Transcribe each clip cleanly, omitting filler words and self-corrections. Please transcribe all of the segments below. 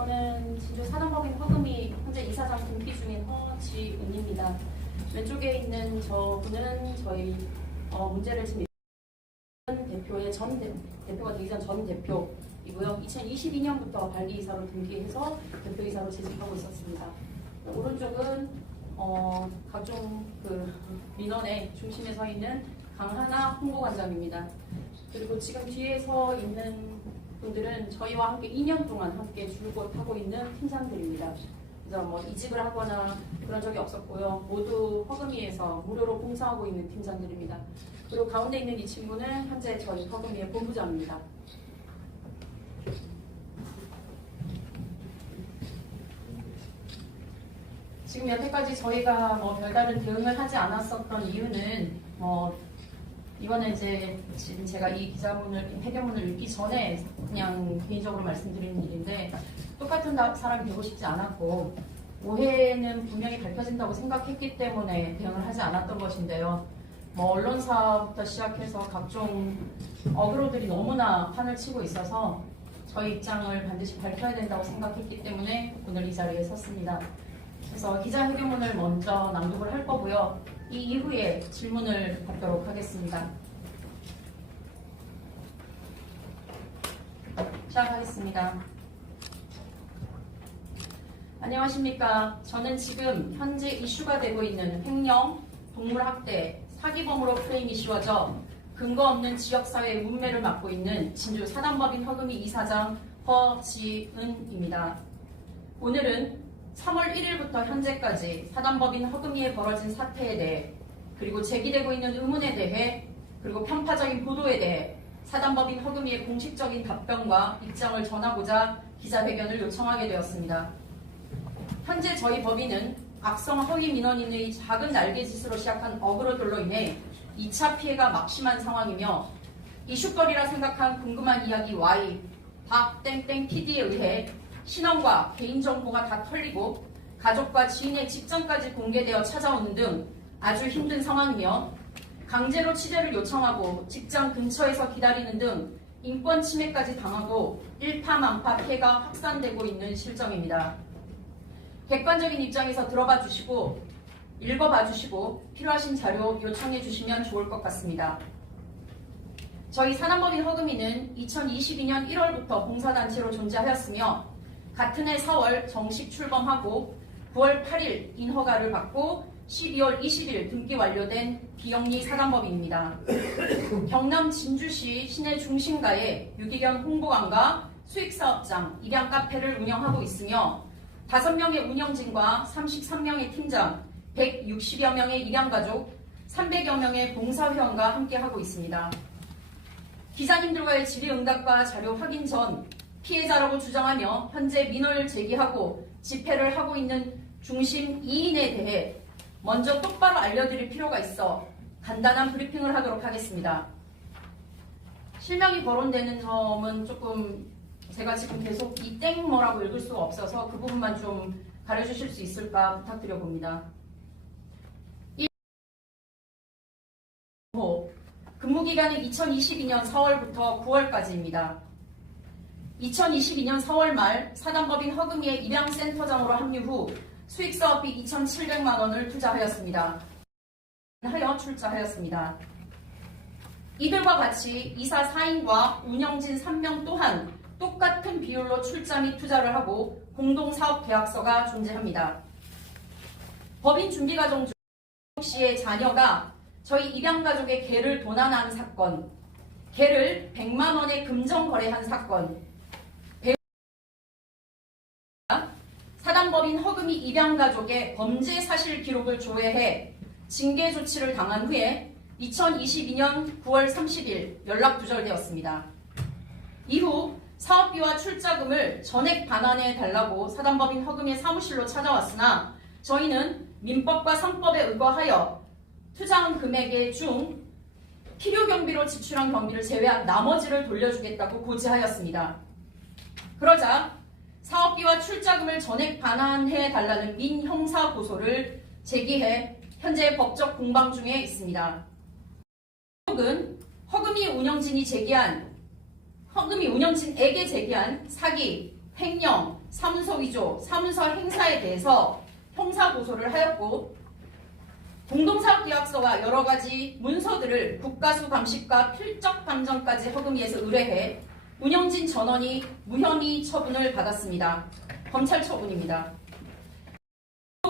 저는 진주 사단법인 허금이 현재 이사장 등기 중인 허지은입니다. 왼쪽에 있는 저분은 저희 문제를 지금 대표의 대표가 되기 전 전 대표이고요. 2022년부터 발기이사로 등기해서 대표이사로 재직하고 있었습니다. 오른쪽은 각종 민원의 중심에 서 있는 강하나 홍보관장입니다. 그리고 지금 뒤에 서 있는 분들은 저희와 함께 2년 동안 함께 줄곧 하고 있는 팀장들입니다. 그래서 이직을 하거나 그런 적이 없었고요. 모두 허금이에서 무료로 봉사하고 있는 팀장들입니다. 그리고 가운데 있는 이 친구는 현재 저희 허금이의 본부장입니다. 지금 여태까지 저희가 별다른 대응을 하지 않았었던 이유는 이거는 이제 지금 제가 이 회견문을 읽기 전에 그냥 개인적으로 말씀드리는 일인데, 똑같은 사람이 되고 싶지 않았고 오해는 분명히 밝혀진다고 생각했기 때문에 대응을 하지 않았던 것인데요. 언론사부터 시작해서 각종 어그로들이 너무나 판을 치고 있어서 저희 입장을 반드시 밝혀야 된다고 생각했기 때문에 오늘 이 자리에 섰습니다. 그래서 기자회견문을 먼저 낭독을 할 거고요. 이 이후에 질문을 받도록 하겠습니다. 시작하겠습니다. 안녕하십니까. 저는 지금 현재 이슈가 되고 있는 횡령, 동물학대, 사기범으로 프레임이 씌워져 근거 없는 지역사회의 문매를 맡고 있는 진주 사단법인 허금이 이사장 허지은입니다. 오늘은 3월 1일부터 현재까지 사단법인 허금이에 벌어진 사태에 대해, 그리고 제기되고 있는 의문에 대해, 그리고 편파적인 보도에 대해 사단법인 허금이의 공식적인 답변과 입장을 전하고자 기자회견을 요청하게 되었습니다. 현재 저희 법인은 악성 허위 민원인의 작은 날개짓으로 시작한 어그로들로 인해 2차 피해가 막심한 상황이며, 이슈거리라 생각한 궁금한 이야기 Y, 박땡땡 PD에 의해 신원과 개인정보가 다 털리고 가족과 지인의 직전까지 공개되어 찾아오는 등 아주 힘든 상황이며, 강제로 취재를 요청하고 직장 근처에서 기다리는 등 인권 침해까지 당하고 일파만파 피해가 확산되고 있는 실정입니다. 객관적인 입장에서 들어봐 주시고 읽어봐 주시고 필요하신 자료 요청해 주시면 좋을 것 같습니다. 저희 사단법인 허금이는 2022년 1월부터 봉사단체로 존재하였으며, 같은 해 4월 정식 출범하고 9월 8일 인허가를 받고 12월 20일 등기 완료된 비영리 사단법인입니다. 경남 진주시 시내 중심가에 유기견 홍보관과 수익사업장, 입양 카페를 운영하고 있으며 5명의 운영진과 33명의 팀장, 160여 명의 입양가족, 300여 명의 봉사회원과 함께하고 있습니다. 기자님들과의 질의응답과 자료 확인 전 피해자라고 주장하며 현재 민원을 제기하고 집회를 하고 있는 중심 2인에 대해 먼저 똑바로 알려드릴 필요가 있어 간단한 브리핑을 하도록 하겠습니다. 실명이 거론되는 점은 조금 제가 지금 계속 이땡 뭐라고 읽을 수가 없어서 그 부분만 좀 가려주실 수 있을까 부탁드려 봅니다. 근무기간은 2022년 4월부터 9월까지입니다. 2022년 4월 말 사단법인 허금이의 입양센터장으로 합류 후 수익사업비 2,700만 원을 투자하였습니다. 하여 출자하였습니다. 이들과 같이 이사 4인과 운영진 3명 또한 똑같은 비율로 출자 및 투자를 하고 공동사업 계약서가 존재합니다. 법인 준비과정 중 씨의 자녀가 저희 입양가족의 개를 도난한 사건, 개를 100만 원에 금전거래한 사건, 사단법인 허금이 입양가족의 범죄 사실 기록을 조회해 징계 조치를 당한 후에 2022년 9월 30일 연락 두절되었습니다. 이후 사업비와 출자금을 전액 반환해 달라고 사단법인 허금의 사무실로 찾아왔으나 저희는 민법과 상법에 의거하여 투자한 금액의 중 필요 경비로 지출한 경비를 제외한 나머지를 돌려주겠다고 고지하였습니다. 그러자 사업비와 출자금을 전액 반환해 달라는 민형사 고소를 제기해 현재 법적 공방 중에 있습니다. 허금이 운영진에게 제기한 사기, 횡령, 사문서 위조, 사문서 행사에 대해서 형사 고소를 하였고 공동사업 계약서와 여러 가지 문서들을 국가수 감식과 필적 감정까지 허금위에서 의뢰해 운영진 전원이 무혐의 처분을 받았습니다. 검찰 처분입니다.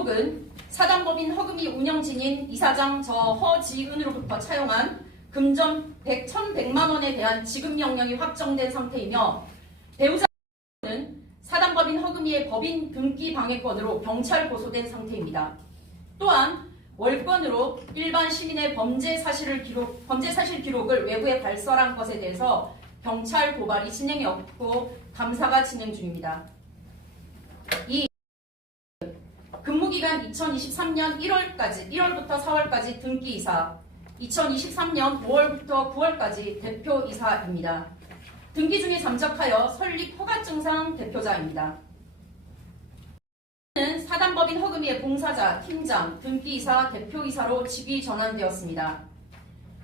은 사단법인 허금위 운영진인 이사장 저 허지은으로부터 차용한 금전 1,100만 원에 대한 지급 명령이 확정된 상태이며 배우자는 사단법인 허금위의 법인 등기 방해권으로 경찰 고소된 상태입니다. 또한 월권으로 일반 시민의 범죄 사실 기록을 외부에 발설한 것에 대해서 경찰 고발이 진행되었고 감사가 진행 중입니다. 근무기간 2023년 1월부터 4월까지 등기이사, 2023년 5월부터 9월까지 대표이사입니다. 등기 중에 잠적하여 설립 허가증상 대표자입니다. 사단법인 허금위의 봉사자, 팀장, 등기이사, 대표이사로 직위 전환되었습니다.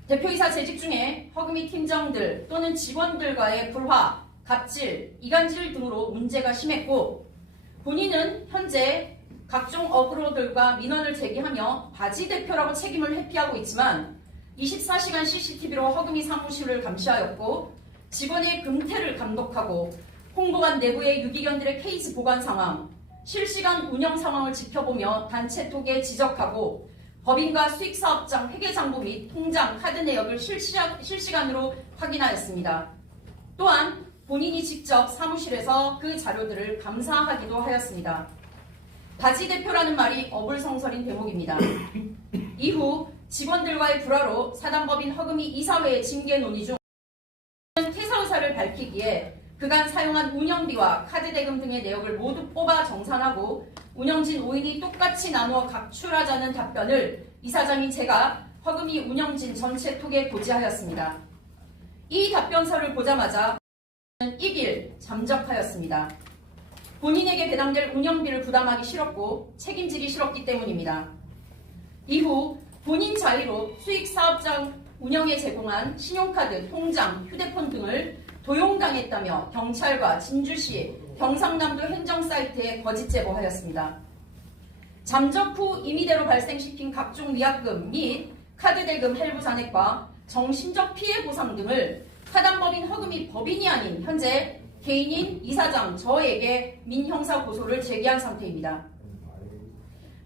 대표이사 재직 중에 허금위 팀장들 또는 직원들과의 불화, 갑질, 이간질 등으로 문제가 심했고 본인은 현재 각종 어그로들과 민원을 제기하며 바지 대표라고 책임을 회피하고 있지만 24시간 CCTV로 허금위 사무실을 감시하였고 직원의 금태를 감독하고 홍보관 내부의 유기견들의 케이스 보관 상황, 실시간 운영 상황을 지켜보며 단체 톡에 지적하고 법인과 수익사업장 회계장부 및 통장, 카드 내역을 실시간으로 확인하였습니다. 또한 본인이 직접 사무실에서 그 자료들을 감사하기도 하였습니다. 바지 대표라는 말이 어불성설인 대목입니다. 이후 직원들과의 불화로 사단법인 허금위 이사회의 징계 논의 중 퇴사 의사를 밝히기에 그간 사용한 운영비와 카드 대금 등의 내역을 모두 뽑아 정산하고 운영진 5인이 똑같이 나누어 각출하자는 답변을 이사장인 제가 허금위 운영진 전체 톡에 고지하였습니다. 이 답변서를 보자마자 이길 잠적하였습니다. 본인에게 배당될 운영비를 부담하기 싫었고 책임지기 싫었기 때문입니다. 이후 본인 자의로 수익사업장 운영에 제공한 신용카드, 통장, 휴대폰 등을 도용당했다며 경찰과 진주시, 경상남도 행정사이트에 거짓 제보하였습니다. 잠적 후 임의대로 발생시킨 각종 위약금 및 카드 대금 할부 잔액과 정신적 피해 보상 등을 사단법인 허금위 법인이 아닌 현재 개인인 이사장 저에게 민형사 고소를 제기한 상태입니다.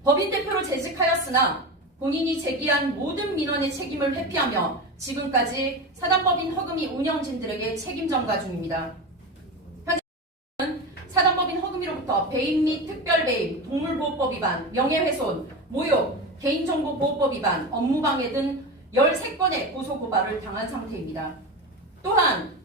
법인 대표로 재직하였으나 본인이 제기한 모든 민원의 책임을 회피하며 지금까지 사단법인 허금위 운영진들에게 책임 전가 중입니다. 현재 사단법인 허금위로부터 배임 및 특별배임, 동물보호법 위반, 명예훼손, 모욕, 개인정보보호법 위반, 업무방해 등 13건의 고소고발을 당한 상태입니다. 또한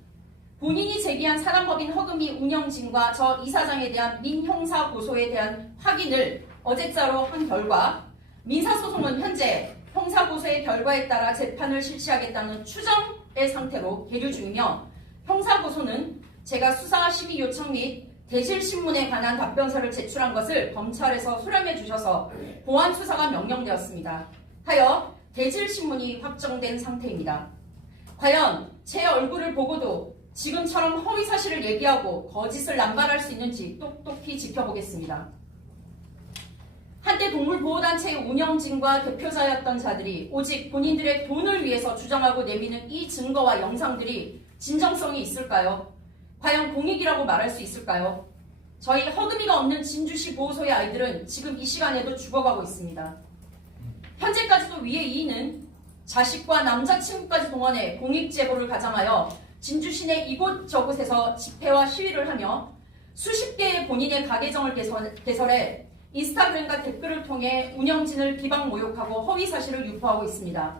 본인이 제기한 사단법인 허금위 운영진과 저 이사장에 대한 민형사 고소에 대한 확인을 어제자로 한 결과 민사소송은 현재 형사고소의 결과에 따라 재판을 실시하겠다는 추정의 상태로 계류 중이며 형사고소는 제가 수사심의 요청 및 대질신문에 관한 답변서를 제출한 것을 검찰에서 수렴해 주셔서 보완수사가 명령되었습니다. 하여 대질신문이 확정된 상태입니다. 과연 제 얼굴을 보고도 지금처럼 허위사실을 얘기하고 거짓을 남발할 수 있는지 똑똑히 지켜보겠습니다. 한때 동물보호단체의 운영진과 대표자였던 자들이 오직 본인들의 돈을 위해서 주장하고 내미는 이 증거와 영상들이 진정성이 있을까요? 과연 공익이라고 말할 수 있을까요? 저희 허금이가 없는 진주시 보호소의 아이들은 지금 이 시간에도 죽어가고 있습니다. 현재까지도 위의 이인은 자식과 남자친구까지 동원해 공익제보를 가장하여 진주시 내 이곳저곳에서 집회와 시위를 하며 수십 개의 본인의 가계정을 개설해 인스타그램과 댓글을 통해 운영진을 비방 모욕하고 허위 사실을 유포하고 있습니다.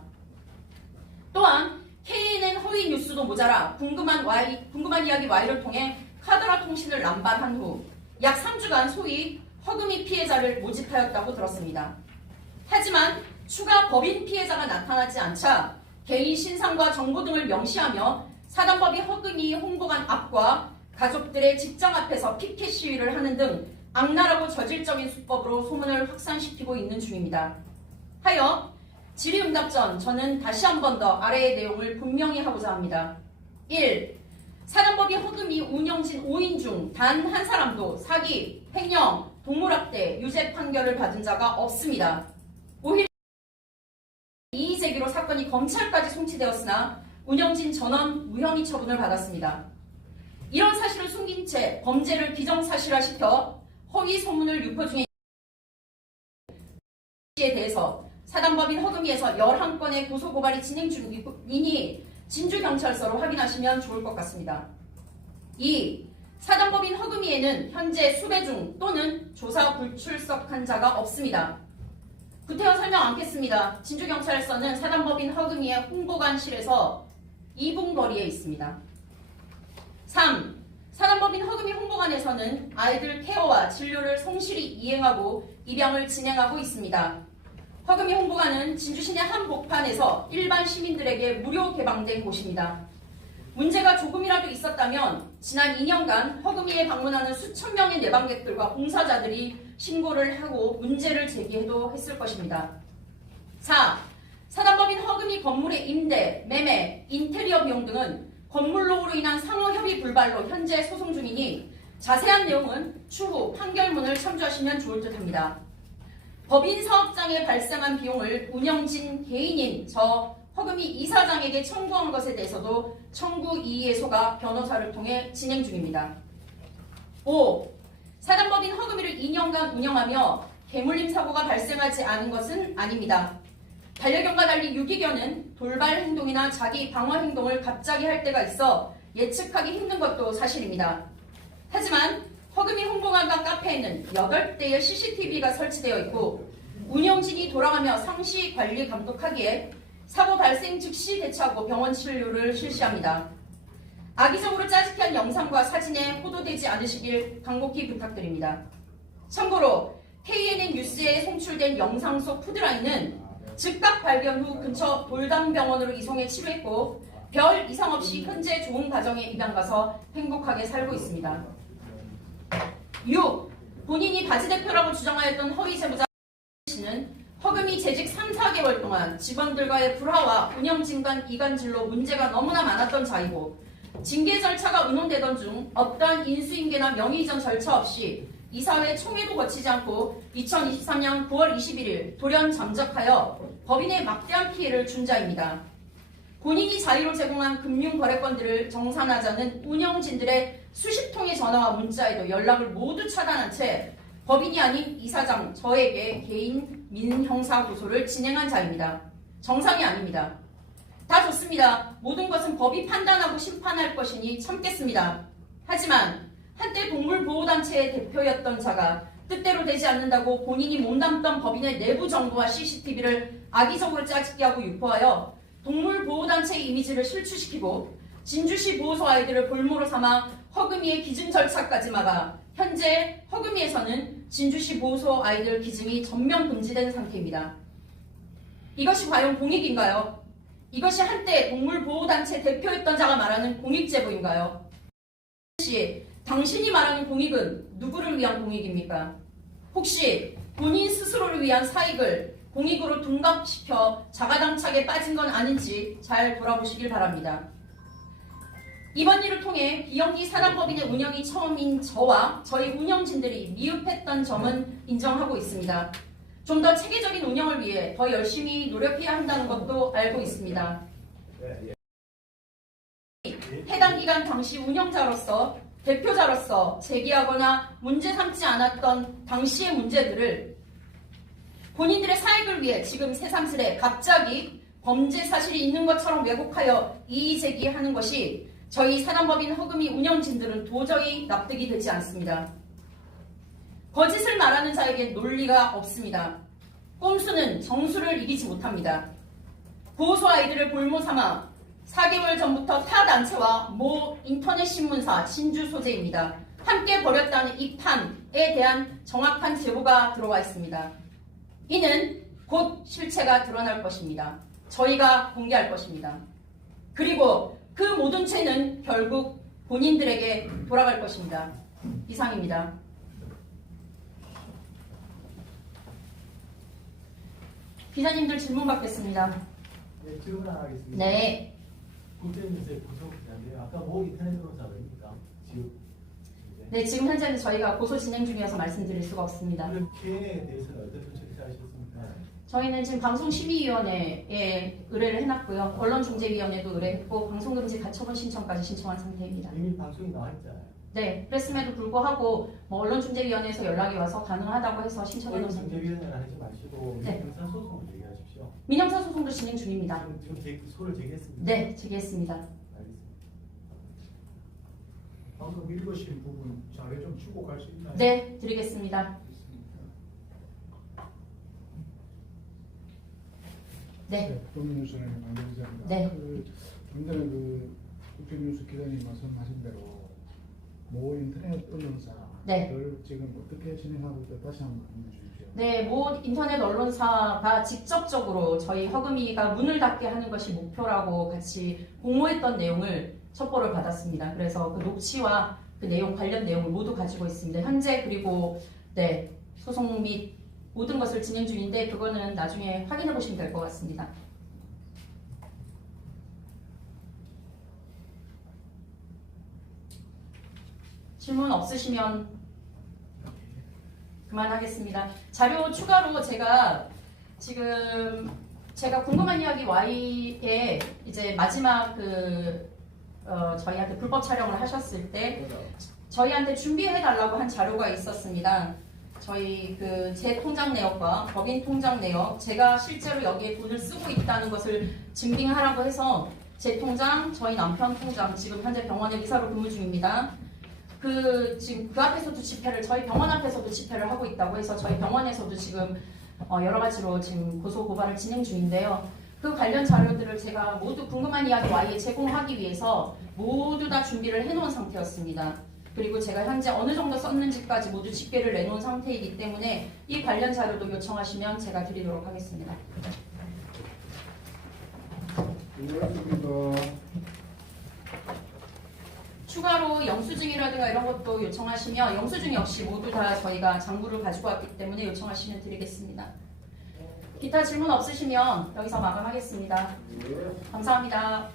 또한 KNN 허위 뉴스도 모자라 궁금한 이야기 Y를 통해 카더라 통신을 남발한 후 약 3주간 소위 허금이 피해자를 모집하였다고 들었습니다. 하지만 추가 법인 피해자가 나타나지 않자 개인 신상과 정보 등을 명시하며 사단법인 허금이 홍보관 앞과 가족들의 직장 앞에서 피켓 시위를 하는 등 악랄하고 저질적인 수법으로 소문을 확산시키고 있는 중입니다. 하여 질의응답 전 저는 다시 한 번 더 아래의 내용을 분명히 하고자 합니다. 1. 사단법인 허금이 운영진 5인 중 단 한 사람도 사기, 횡령, 동물학대, 유죄 판결을 받은 자가 없습니다. 오히려 이의 제기로 사건이 검찰까지 송치되었으나 운영진 전원 무혐의 처분을 받았습니다. 이런 사실을 숨긴 채 범죄를 기정사실화시켜 허위 소문을 유포 중에 에 대해서 사단법인 허금이에서 11건의 고소고발이 진행 중이니 진주경찰서로 확인하시면 좋을 것 같습니다. 2. 사단법인 허금이에는 현재 수배 중 또는 조사 불출석한 자가 없습니다. 구태여 설명 않겠습니다. 진주경찰서는 사단법인 허금이의 홍보관실에서 2분 거리에 있습니다. 3. 사단법인 허금이 홍보관에서는 아이들 케어와 진료를 성실히 이행하고 입양을 진행하고 있습니다. 허금이 홍보관은 진주시내 한복판에서 일반 시민들에게 무료 개방된 곳입니다. 문제가 조금이라도 있었다면 지난 2년간 허금이에 방문하는 수천 명의 내방객들과 봉사자들이 신고를 하고 문제를 제기해도 했을 것입니다. 4. 사단법인 허금이 건물의 임대, 매매, 인테리어 비용 등은 건물로로 인한 상호협의 불발로 현재 소송 중이니 자세한 내용은 추후 판결문을 참조하시면 좋을 듯합니다. 법인 사업장에 발생한 비용을 운영진 개인인 저 허금이 이사장에게 청구한 것에 대해서도 청구 이의소가 변호사를 통해 진행 중입니다. 5. 사단법인 허금이를 2년간 운영하며 개물림 사고가 발생하지 않은 것은 아닙니다. 반려견과 달리 유기견은 돌발 행동이나 자기 방어 행동을 갑자기 할 때가 있어 예측하기 힘든 것도 사실입니다. 하지만 허금이 홍보관과 카페에는 8대의 CCTV가 설치되어 있고 운영진이 돌아가며 상시 관리 감독하기에 사고 발생 즉시 대처하고 병원 진료를 실시합니다. 악의적으로 짜집한 영상과 사진에 호도되지 않으시길 간곡히 부탁드립니다. 참고로 KNN 뉴스에 송출된 영상 속 푸드라인은 즉각 발견 후 근처 돌담병원으로 이송해 치료했고 별 이상 없이 현재 좋은 가정에 입양 가서 행복하게 살고 있습니다. 6. 본인이 바지 대표라고 주장하였던 허위 제보자 씨는 허금이 재직 3, 4개월 동안 직원들과의 불화와 운영진 간 이간질로 문제가 너무나 많았던 자이고 징계 절차가 의논되던 중 어떠한 인수인계나 명의이전 절차 없이 이사회 총회도 거치지 않고 2023년 9월 21일 돌연 잠적하여 법인에 막대한 피해를 준 자입니다. 본인이 자의로 제공한 금융거래건들을 정산하자는 운영진들의 수십 통의 전화와 문자에도 연락을 모두 차단한 채 법인이 아닌 이사장 저에게 개인 민형사고소를 진행한 자입니다. 정상이 아닙니다. 다 좋습니다. 모든 것은 법이 판단하고 심판할 것이니 참겠습니다. 하지만 한때 동물보호단체의 대표였던 자가 뜻대로 되지 않는다고 본인이 몸담던 법인의 내부 정보와 CCTV를 악의적으로 짜집게 하고 유포하여 동물보호단체의 이미지를 실추시키고 진주시 보호소 아이들을 볼모로 삼아 허금이의 기증 절차까지 막아 현재 허금이에서는 진주시 보호소 아이들 기증이 전면 금지된 상태입니다. 이것이 과연 공익인가요? 이것이 한때 동물보호단체 대표였던 자가 말하는 공익제보인가요? 혹시 당신이 말하는 공익은 누구를 위한 공익입니까? 혹시 본인 스스로를 위한 사익을 공익으로 둔갑시켜 자가당착에 빠진 건 아닌지 잘 돌아보시길 바랍니다. 이번 일을 통해 비영리 사단법인의 운영이 처음인 저와 저희 운영진들이 미흡했던 점은 인정하고 있습니다. 좀 더 체계적인 운영을 위해 더 열심히 노력해야 한다는 것도 알고 있습니다. 해당 기간 당시 운영자로서 대표자로서 제기하거나 문제 삼지 않았던 당시의 문제들을 본인들의 사익을 위해 지금 새삼스레 갑자기 범죄 사실이 있는 것처럼 왜곡하여 이의 제기하는 것이 저희 사단법인 허금이 운영진들은 도저히 납득이 되지 않습니다. 거짓을 말하는 자에게 논리가 없습니다. 꼼수는 정수를 이기지 못합니다. 보호소 아이들을 볼모 삼아 4개월 전부터 타 단체와 모 인터넷 신문사 진주 소재입니다. 함께 벌였다는 이 판에 대한 정확한 제보가 들어와 있습니다. 이는 곧 실체가 드러날 것입니다. 저희가 공개할 것입니다. 그리고 그 모든 죄는 결국 본인들에게 돌아갈 것입니다. 이상입니다. 기자님들 질문 받겠습니다. 네, 질문 하나 하겠습니다. 네. 국제뉴스의 고소기자인데요. 아까 모 인터넷 언론사입니까? 지금 네, 지금 현재는 저희가 고소 진행 중이어서 말씀드릴 수가 없습니다. 그렇게에 대해서는 어떤 처리하셨습니까? 저희는 지금 방송심의위원회에 의뢰를 해놨고요. 언론중재위원회도 의뢰했고 방송금지 가처분 신청까지 신청한 상태입니다. 이미 방송이 나와 있잖아요. 네, 그랬음에도 불구하고 언론중재위원회에서 연락이 와서 가능하다고 해서 신청해놓은 상태입니다. 언론중재위원회는 하지 마시고 네. 민형사소송을 제기하십시오. 민형사소송도 진행 중입니다. 지금 소를 제기했습니다. 네, 제기했습니다. 알겠습니다. 방금 읽으신 부분 자료 좀 주고 갈 수 있나요? 네, 드리겠습니다. 네. 국민뉴스의 관계자입니다. 네. 좀 전에 국제뉴스 기자님 말씀하신 대로 모 인터넷 언론사를 네. 지금 어떻게 진행하고 있다 다시 한번 말씀해 주십시오. 네, 모 인터넷 언론사가 직접적으로 저희 허금이가 문을 닫게 하는 것이 목표라고 같이 공모했던 내용을 첩보를 받았습니다. 그래서 그 녹취와 그 내용 관련 내용을 모두 가지고 있습니다. 현재 그리고 네, 소송 및 모든 것을 진행 중인데 그거는 나중에 확인해 보시면 될 것 같습니다. 질문 없으시면 그만하겠습니다. 자료 추가로 제가 지금 궁금한 이야기 Y에 이제 마지막 저희한테 불법 촬영을 하셨을 때 저희한테 준비해 달라고 한 자료가 있었습니다. 저희 제 통장 내역과 법인 통장 내역, 제가 실제로 여기에 돈을 쓰고 있다는 것을 증빙하라고 해서 제 통장, 저희 남편 통장, 지금 현재 병원에 의사로 근무 중입니다. 지금 그 앞에서도 집회를, 저희 병원 앞에서도 집회를 하고 있다고 해서 저희 병원에서도 지금 여러 가지로 지금 고소 고발을 진행 중인데요. 그 관련 자료들을 제가 모두 궁금한 이야기 Y에 제공하기 위해서 모두 다 준비를 해놓은 상태였습니다. 그리고 제가 현재 어느 정도 썼는지까지 모두 집계를 내놓은 상태이기 때문에 이 관련 자료도 요청하시면 제가 드리도록 하겠습니다. 고맙습니다. 추가로 영수증이라든가 이런 것도 요청하시면 영수증 역시 모두 다 저희가 장부를 가지고 왔기 때문에 요청하시면 드리겠습니다. 기타 질문 없으시면 여기서 마감하겠습니다. 감사합니다.